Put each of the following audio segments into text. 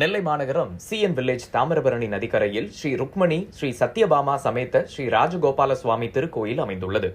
நெல்லை மாநகரம் CN village Thamirabarani நதிக்கரையில் ஸ்ரீ ருக்மணி ஸ்ரீ சத்யபாமா சமேத ஸ்ரீ ராஜகோபால சுவாமி திருக்கோயில் அமைந்துள்ளது.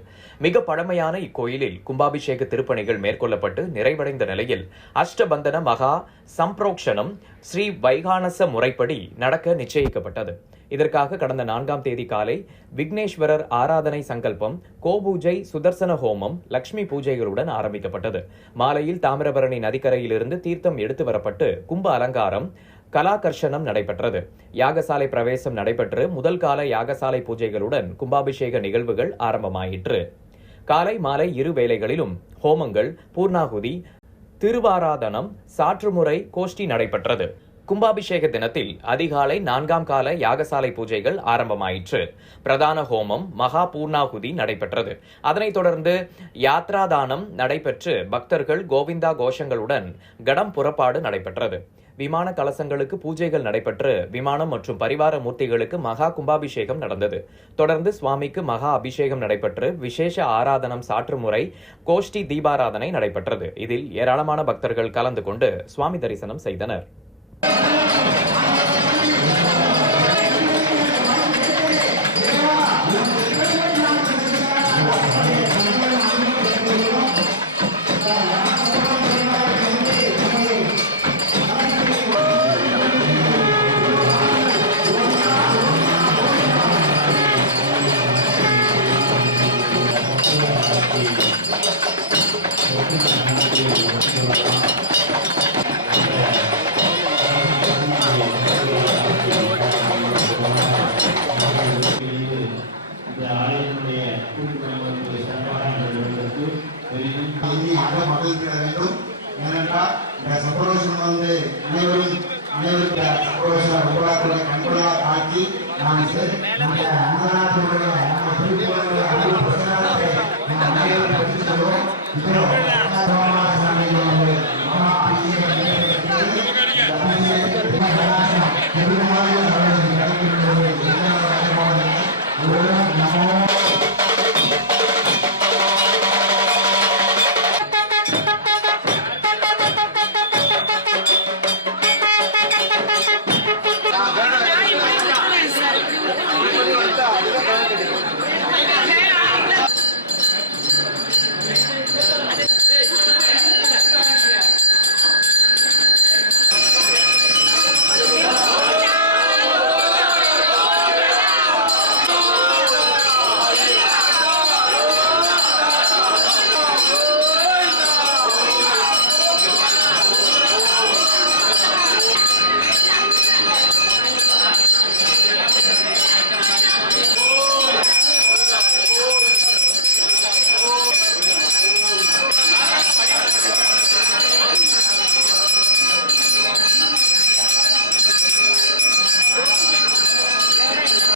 மிக பழமையான இக்கோயிலில் கும்பாபிஷேக திருப்பணிகள் மேற்கொள்ளப்பட்டு நிறைவடைந்த நிலையில் அஷ்டபந்தன மகா சம்பிரோக்ஷனம் ஸ்ரீ வைகானச முறைப்படி நடக்க நிச்சயிக்கப்பட்டது. இதற்காக கடந்த 4ஆம் தேதி காலை விக்னேஸ்வரர் ஆராதனை சங்கல்பம், கோபூஜை, சுதர்சன ஹோமம், லட்சுமி பூஜைகளுடன் ஆரம்பிக்கப்பட்டது. மாலையில் தாமிரபரணி நதிக்கரையிலிருந்து தீர்த்தம் எடுத்து வரப்பட்டு கும்ப அலங்காரம், கலாகர்ஷனம் நடைபெற்றது. யாகசாலை பிரவேசம் நடைபெற்று முதல் கால யாகசாலை பூஜைகளுடன் கும்பாபிஷேக நிகழ்வுகள் ஆரம்பமாயிற்று. காலை மாலை இரு வேளைகளிலும் ஹோமங்கள், பூர்ணாகுதி, திருவாராதனம், சாற்றுமுறை கோஷ்டி நடைபெற்றது. கும்பாபிஷேக தினத்தில் அதிகாலை 4ஆம் கால யாகசாலை பூஜைகள் ஆரம்பமாயிற்று. பிரதான ஹோமம், மகா பூர்ணாகுதி நடைபெற்றது. அதனைத் தொடர்ந்து யாத்ராதானம் நடைபெற்று பக்தர்கள் கோவிந்தா கோஷங்களுடன் கடம் புறப்பாடு நடைபெற்றது. விமான கலசங்களுக்கு பூஜைகள் நடைபெற்று விமானம் மற்றும் பரிவார மூர்த்திகளுக்கு மகா கும்பாபிஷேகம் நடந்தது. தொடர்ந்து சுவாமிக்கு மகா அபிஷேகம் நடைபெற்று விசேஷ ஆராதனம், சாற்றுமுறை, கோஷ்டி தீபாராதனை நடைபெற்றது. இதில் ஏராளமான பக்தர்கள் கலந்து கொண்டு சுவாமி தரிசனம் செய்தனர்.